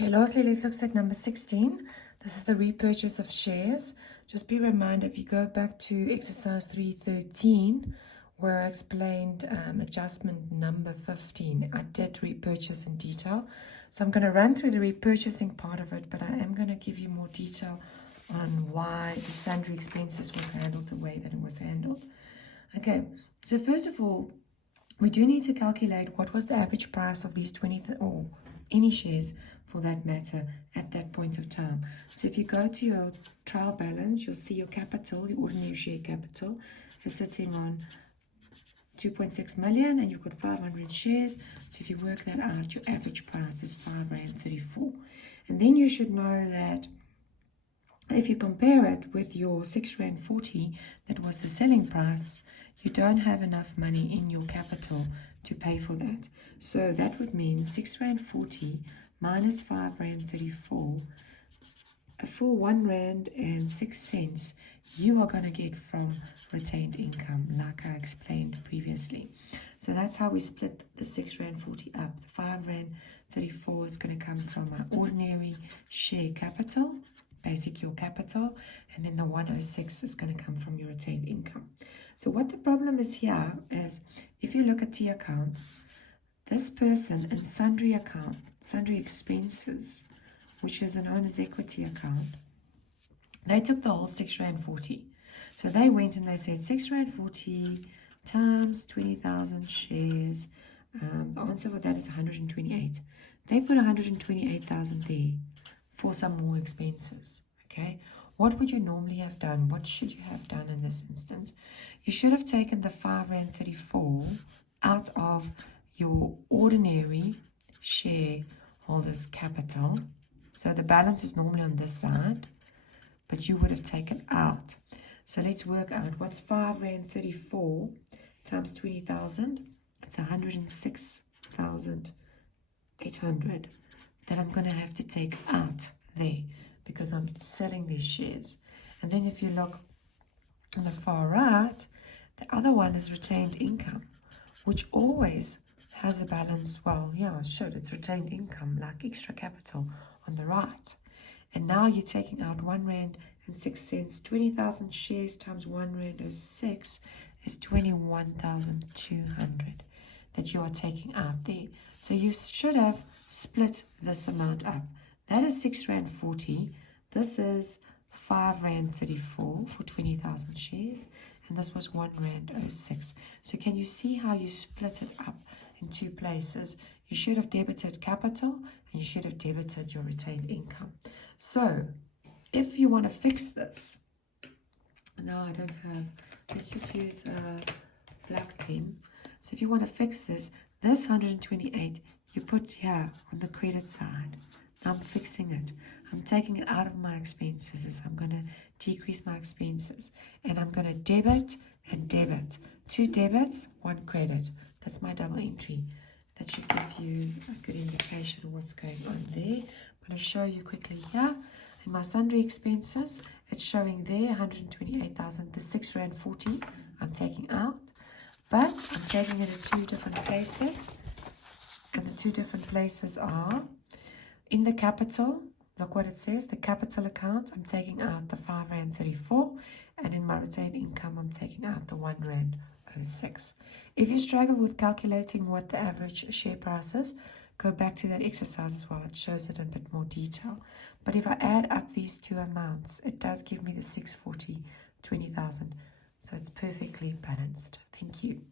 Okay, lastly, let's look at number 16. This is the repurchase of shares. Just be reminded, if you go back to exercise 313, where I explained adjustment number 15, I did repurchase in detail. So I'm going to run through the repurchasing part of it, but I am going to give you more detail on why the sundry expenses was handled the way that it was handled. Okay, so first of all, we do need to calculate what was the average price of these 20 or any shares for that matter at that point of time. So if you go to your trial balance, you'll see your capital, the ordinary share capital, is sitting on 2.6 million and you've got 500 shares. So if you work that out, your average price is R5.34. And then you should know that if you compare it with your R6.40, that was the selling price, you don't have enough money in your capital to pay for that. So that would mean R6.40 minus R5.34, a full R1.06 you are going to get from retained income, like I explained previously. So that's how we split the R6.40 up. The R5.34 is going to come from my ordinary share capital, basic your capital, and then the 106 is going to come from your retained income. So what the problem is here is, if you look at T accounts, this person in sundry account, sundry expenses, which is an owner's equity account, they took the whole R6.40. So they went and they said R6.40 times 20,000 shares. The answer for that is 128. They put 128,000 there for some more expenses. Okay, what would you normally have done? What should you have done in this instance? You should have taken the R5.34 out of your ordinary shareholders' capital. So the balance is normally on this side, but you would have taken out. So let's work out what's R5.34 times 20,000. It's 106,800 that I'm going to have to take out there because I'm selling these shares. And then if you look on the far right, the other one is retained income, which always has a balance. Well, yeah, it should. It's retained income, like extra capital on the right. And now you're taking out R1.06. 20,000 shares times R1.06 is 21,200 that you are taking out there. So you should have split this amount up. That is R6.40. This is R5.34 for 20,000 shares. And this was R1.06. So can you see how you split it up in two places? You should have debited capital and you should have debited your retained income. So if you want to fix this, no, I don't have, let's just use a black pen. So if you want to fix this 128 you put here on the credit side. Now I'm fixing it. I'm taking it out of my expenses. I'm going to decrease my expenses. And I'm going to debit and debit. 2 debits, 1 credit. That's my double entry. That should give you a good indication of what's going on there. I'm going to show you quickly here. In my sundry expenses, it's showing there 128,000. The R6.40 I'm taking out. But I'm taking it in 2 different places. And the 2 different places are in the capital. Look what it says. The capital account, I'm taking out the R5.34. And in my retained income, I'm taking out the R1.06. If you struggle with calculating what the average share price is, go back to that exercise as well. It shows it in a bit more detail. But if I add up these 2 amounts, it does give me the 640, 20,000. So it's perfectly balanced. Thank you.